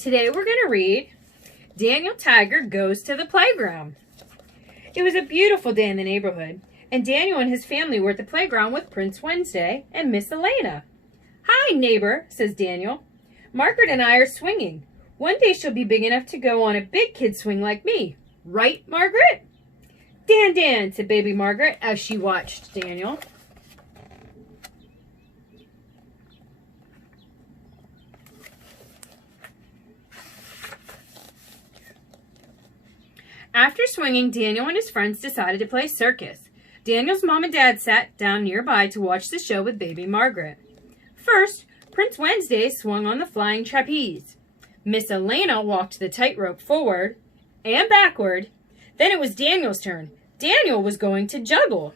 Today we're going to read Daniel Tiger Goes to the Playground. It was a beautiful day in the neighborhood, and Daniel and his family were at the playground with Prince Wednesday and Miss Elena. "Hi, neighbor," says Daniel. "Margaret and I are swinging. One day she'll be big enough to go on a big kid swing like me. Right, Margaret?" "Dan, Dan," said baby Margaret as she watched Daniel. After swinging, Daniel and his friends decided to play circus. Daniel's mom and dad sat down nearby to watch the show with baby Margaret. First, Prince Wednesday swung on the flying trapeze. Miss Elena walked the tightrope forward and backward. Then it was Daniel's turn. Daniel was going to juggle.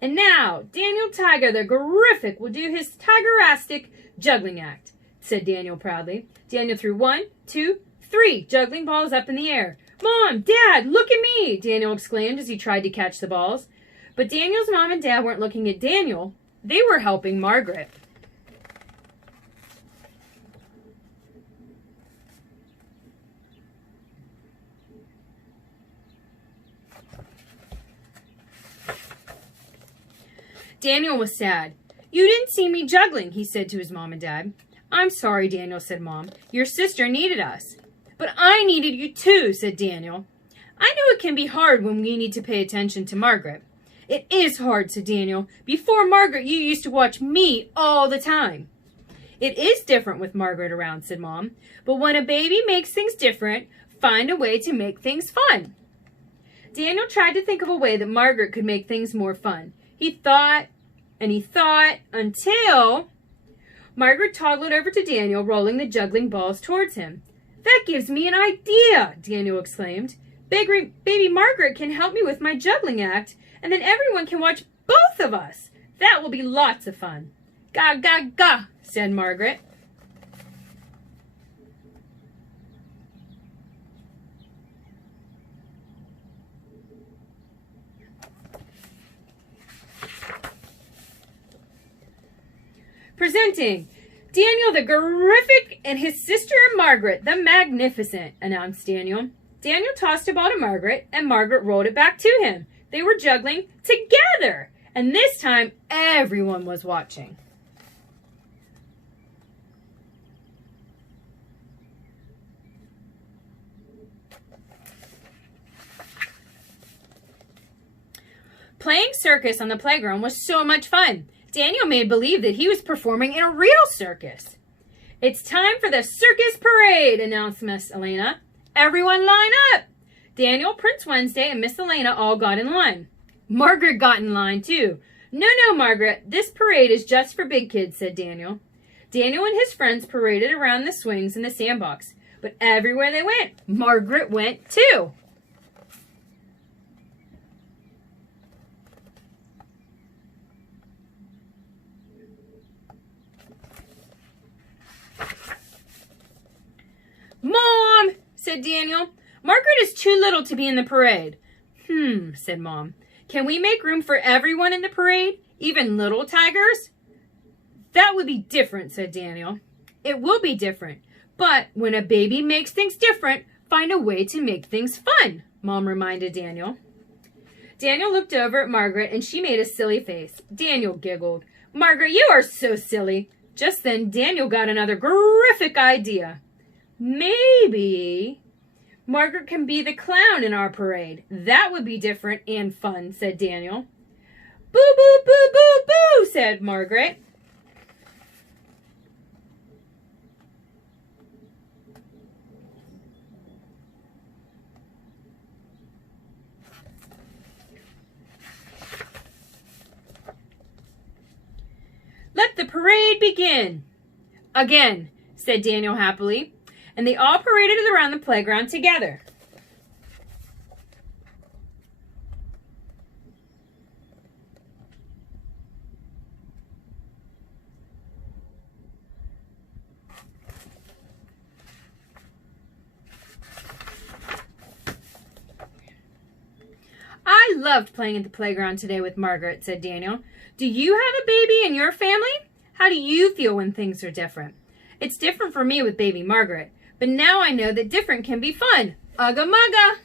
"And now, Daniel Tiger the Gorific will do his tigerastic juggling act," said Daniel proudly. Daniel threw 1, 2, 3 juggling balls up in the air. "Mom, Dad, look at me!" Daniel exclaimed as he tried to catch the balls. But Daniel's mom and dad weren't looking at Daniel. They were helping Margaret. Daniel was sad. "You didn't see me juggling," he said to his mom and dad. "I'm sorry, Daniel," said Mom. "Your sister needed us." "But I needed you too," said Daniel. "I know it can be hard when we need to pay attention to Margaret." "It is hard," said Daniel. "Before Margaret, you used to watch me all the time." "It is different with Margaret around," said Mom. "But when a baby makes things different, find a way to make things fun." Daniel tried to think of a way that Margaret could make things more fun. He thought and he thought until Margaret toddled over to Daniel, rolling the juggling balls towards him. "That gives me an idea," Daniel exclaimed. Baby Margaret can help me with my juggling act, and then everyone can watch both of us. That will be lots of fun." "Ga, ga, ga," said Margaret. "Presenting Daniel the Gorific and his sister Margaret the Magnificent," announced Daniel. Daniel tossed a ball to Margaret, and Margaret rolled it back to him. They were juggling together, and this time everyone was watching. Playing circus on the playground was so much fun. Daniel made believe that he was performing in a real circus. "It's time for the circus parade," announced Miss Elena. "Everyone line up!" Daniel, Prince Wednesday, and Miss Elena all got in line. Margaret got in line too. No, Margaret, this parade is just for big kids," said Daniel. Daniel and his friends paraded around the swings in the sandbox, but everywhere they went, Margaret went too. "Mom," said Daniel, "Margaret is too little to be in the parade." Said Mom. "Can we make room for everyone in the parade, even little tigers?" "That would be different," said Daniel. "It will be different, but when a baby makes things different, find a way to make things fun," Mom reminded Daniel. Daniel looked over at Margaret, and she made a silly face. Daniel giggled. "Margaret, you are so silly." Just then, Daniel got another Gorific idea. "Maybe Margaret can be the clown in our parade. That would be different and fun," said Daniel. "Boo, boo, boo, boo, boo," said Margaret. "Let the parade begin." "Again," said Daniel happily. And they all paraded around the playground together. "I loved playing at the playground today with Margaret," said Daniel. "Do you have a baby in your family? How do you feel when things are different?" "It's different for me with baby Margaret, But now I know that different can be fun. Ugga mugga!